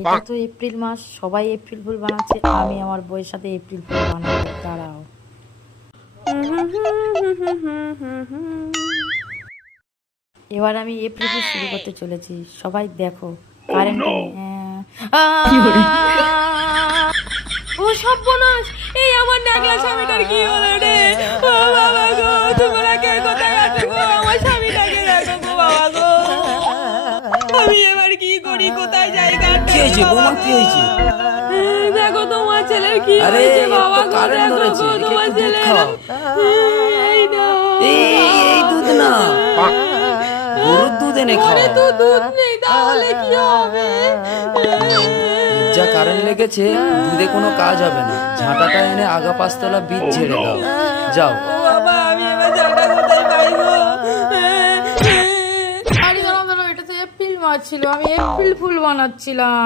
এটা তো এপ্রিল মাস, সবাই এপ্রিল ফুল বানাচ্ছে, আমি আমার বইয়ের সাথে এপ্রিল ফুল বানাবো, দাঁড়াও। এবার আমি এপ্রিল ফুল শুরু করতে চলেছি, সবাই দেখো। কারেন্টটা নেই। ও সর্বনাশ, এই আমার নাগলা স্বামীটার কি হলো রে? ও বাবা গো, তোমরা কে কোথায় আছো গো? আমার স্বামীটাকে দেখো গো বাবা গো। আমি এবার কি করি, কোথায় যাই? কি হয়েছে বৌমা, কি হয়েছে? দেখো তোমার ছেলের কি আরে হয়েছে বাবা একটু গো, কারেন্ট দেখো ধরেছে, গো একে তোমার একটু দুধ ছেলের। খাও। এই নাও। এই দুধ না, গরুর দুধ এনে খাও। ঘরে তো দুধ নেই, তাহলে কি হবে? যা কারেন্ট লেগেছে, দুধে কোনো কাজ হবে না। ঝাঁটাটা এনে আগা পাঁচতলা বীজ ঝেড়ে দাও, যাও। ও বাবা, আমি এবার ঝাঁটা কোথায় পাইবো? আরে দাঁড়াও দাঁড়াও, এটা তো এপ্রিল মাস ছিল, আমি এপ্রিল ফুল বানাচ্ছিলাম।